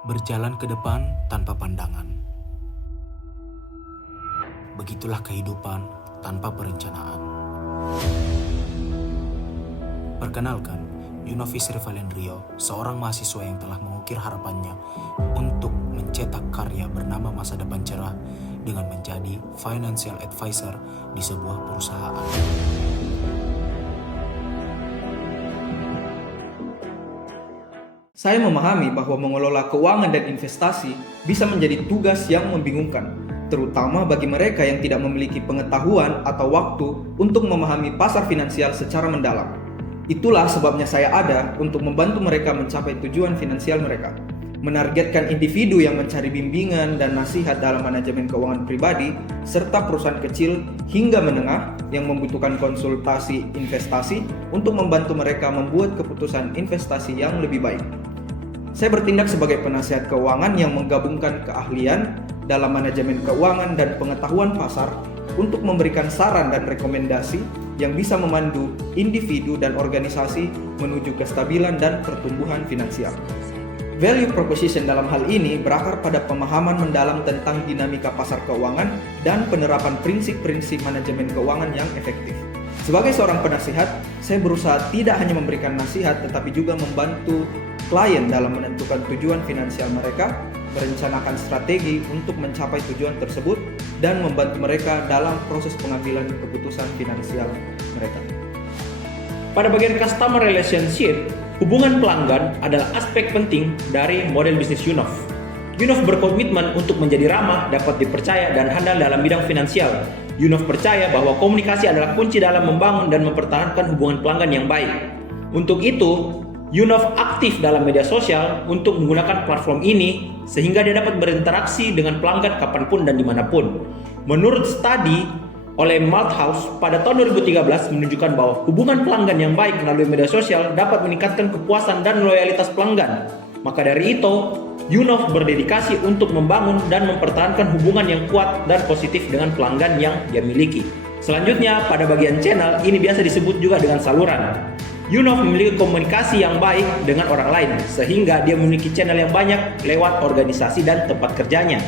Berjalan ke depan tanpa pandangan. Begitulah kehidupan tanpa perencanaan. Perkenalkan, Yunovis Rivalendrio, seorang mahasiswa yang telah mengukir harapannya untuk mencetak karya bernama Masa Depan Cerah dengan menjadi financial advisor di sebuah perusahaan. Saya memahami bahwa mengelola keuangan dan investasi bisa menjadi tugas yang membingungkan, terutama bagi mereka yang tidak memiliki pengetahuan atau waktu untuk memahami pasar finansial secara mendalam. Itulah sebabnya saya ada untuk membantu mereka mencapai tujuan finansial mereka. Menargetkan individu yang mencari bimbingan dan nasihat dalam manajemen keuangan pribadi, serta perusahaan kecil hingga menengah yang membutuhkan konsultasi investasi untuk membantu mereka membuat keputusan investasi yang lebih baik. Saya bertindak sebagai penasihat keuangan yang menggabungkan keahlian dalam manajemen keuangan dan pengetahuan pasar untuk memberikan saran dan rekomendasi yang bisa memandu individu dan organisasi menuju kestabilan dan pertumbuhan finansial. Value proposition dalam hal ini berakar pada pemahaman mendalam tentang dinamika pasar keuangan dan penerapan prinsip-prinsip manajemen keuangan yang efektif. Sebagai seorang penasihat, saya berusaha tidak hanya memberikan nasihat tetapi juga membantu klien dalam menentukan tujuan finansial mereka, merencanakan strategi untuk mencapai tujuan tersebut, dan membantu mereka dalam proses pengambilan keputusan finansial mereka. Pada bagian customer relationship, hubungan pelanggan adalah aspek penting dari model bisnis Yunov. Yunov berkomitmen untuk menjadi ramah, dapat dipercaya, dan handal dalam bidang finansial. Yunov percaya bahwa komunikasi adalah kunci dalam membangun dan mempertahankan hubungan pelanggan yang baik. Untuk itu, Yunov aktif dalam media sosial untuk menggunakan platform ini sehingga dia dapat berinteraksi dengan pelanggan kapanpun dan dimanapun. Menurut studi oleh Malthouse pada tahun 2013 menunjukkan bahwa hubungan pelanggan yang baik melalui media sosial dapat meningkatkan kepuasan dan loyalitas pelanggan. Maka dari itu, Yunov berdedikasi untuk membangun dan mempertahankan hubungan yang kuat dan positif dengan pelanggan yang dia miliki. Selanjutnya, pada bagian channel, ini biasa disebut juga dengan saluran. Yunov memiliki komunikasi yang baik dengan orang lain, sehingga dia memiliki channel yang banyak lewat organisasi dan tempat kerjanya.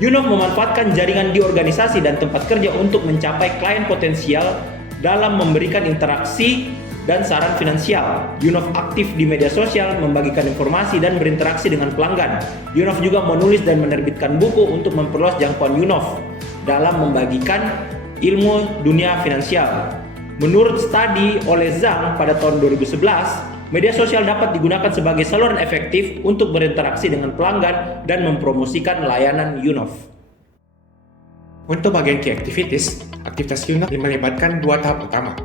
Yunov memanfaatkan jaringan di organisasi dan tempat kerja untuk mencapai klien potensial dalam memberikan interaksi dan saran finansial. Yunov aktif di media sosial, membagikan informasi dan berinteraksi dengan pelanggan. Yunov juga menulis dan menerbitkan buku untuk memperluas jangkauan Yunov dalam membagikan ilmu dunia finansial. Menurut studi oleh Zhang pada tahun 2011, media sosial dapat digunakan sebagai saluran efektif untuk berinteraksi dengan pelanggan dan mempromosikan layanan Yunov. Untuk bagian key activities, aktivitas Yunov melibatkan dua tahap utama,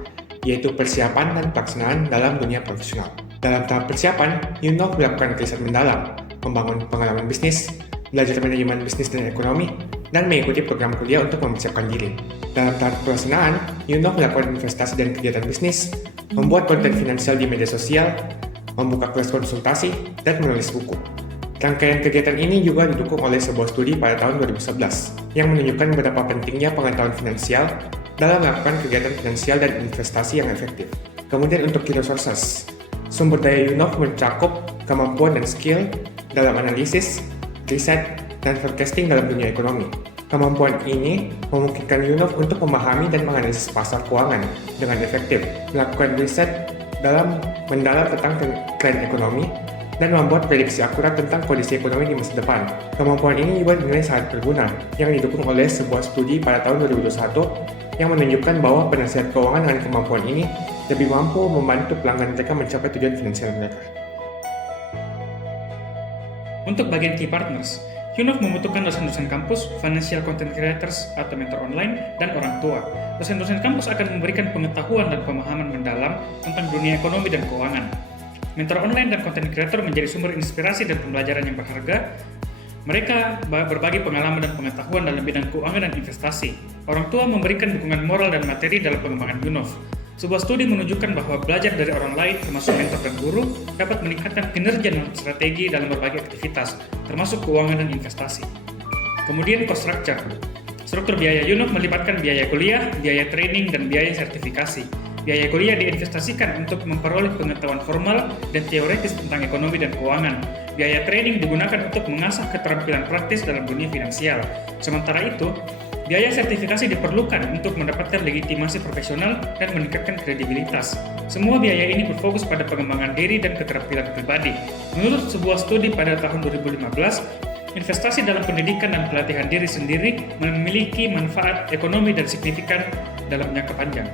yaitu persiapan dan pelaksanaan dalam dunia profesional. Dalam tahap persiapan, Yunov melakukan riset mendalam, membangun pengalaman bisnis, belajar manajemen bisnis dan ekonomi, dan mengikuti program kuliah untuk mempersiapkan diri. Dalam tahap pelaksanaan, Yunov melakukan investasi dan kegiatan bisnis, membuat konten finansial di media sosial, membuka kelas konsultasi, dan menulis buku. Rangkaian kegiatan ini juga didukung oleh sebuah studi pada tahun 2011 yang menunjukkan betapa pentingnya pengetahuan finansial dalam melakukan kegiatan finansial dan investasi yang efektif. Kemudian untuk key resources, sumber daya Yunov mencakup kemampuan dan skill dalam analisis, riset, dan forecasting dalam dunia ekonomi. Kemampuan ini memungkinkan Yunov untuk memahami dan menganalisis pasar keuangan dengan efektif, melakukan riset dalam mendalam tentang tren ekonomi, dan membuat prediksi akurat tentang kondisi ekonomi di masa depan. Kemampuan ini juga dinilai sangat berguna, yang didukung oleh sebuah studi pada tahun 2021 yang menunjukkan bahwa penasihat keuangan dengan kemampuan ini lebih mampu membantu pelanggan mereka mencapai tujuan finansial mereka. Untuk bagian key partners, Yunov membutuhkan dosen-dosen kampus, financial content creators atau mentor online, dan orang tua. Dosen-dosen kampus akan memberikan pengetahuan dan pemahaman mendalam tentang dunia ekonomi dan keuangan. Mentor online dan content creator menjadi sumber inspirasi dan pembelajaran yang berharga. Mereka berbagi pengalaman dan pengetahuan dalam bidang keuangan dan investasi. Orang tua memberikan dukungan moral dan materi dalam pengembangan Yunov. Sebuah studi menunjukkan bahwa belajar dari orang lain, termasuk mentor dan guru, dapat meningkatkan kinerja dan strategi dalam berbagai aktivitas, termasuk keuangan dan investasi. Kemudian cost structure. Struktur biaya Yunov melibatkan biaya kuliah, biaya training, dan biaya sertifikasi. Biaya kuliah diinvestasikan untuk memperoleh pengetahuan formal dan teoretis tentang ekonomi dan keuangan. Biaya training digunakan untuk mengasah keterampilan praktis dalam dunia finansial. Sementara itu, biaya sertifikasi diperlukan untuk mendapatkan legitimasi profesional dan meningkatkan kredibilitas. Semua biaya ini berfokus pada pengembangan diri dan keterampilan pribadi. Menurut sebuah studi pada tahun 2015, investasi dalam pendidikan dan pelatihan diri sendiri memiliki manfaat ekonomi dan signifikan dalam jangka panjang.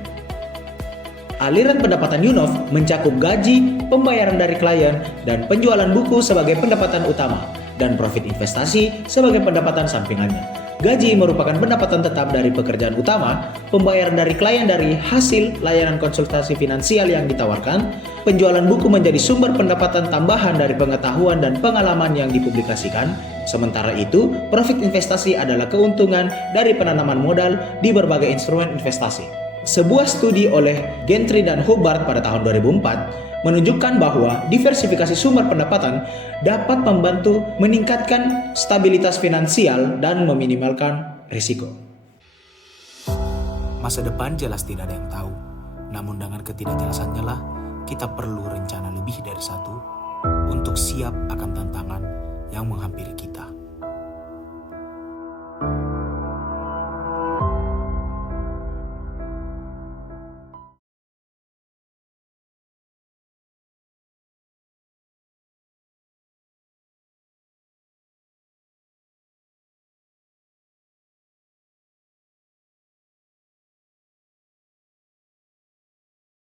Aliran pendapatan Yunov mencakup gaji, pembayaran dari klien, dan penjualan buku sebagai pendapatan utama, dan profit investasi sebagai pendapatan sampingannya. Gaji merupakan pendapatan tetap dari pekerjaan utama, pembayaran dari klien dari hasil layanan konsultasi finansial yang ditawarkan, penjualan buku menjadi sumber pendapatan tambahan dari pengetahuan dan pengalaman yang dipublikasikan. Sementara itu, profit investasi adalah keuntungan dari penanaman modal di berbagai instrumen investasi. Sebuah studi oleh Gentry dan Hubbard pada tahun 2004 menunjukkan bahwa diversifikasi sumber pendapatan dapat membantu meningkatkan stabilitas finansial dan meminimalkan risiko. Masa depan jelas tidak ada yang tahu, namun dengan ketidakjelasannya lah kita perlu rencana lebih dari satu untuk siap akan tantangan yang menghampiri kita.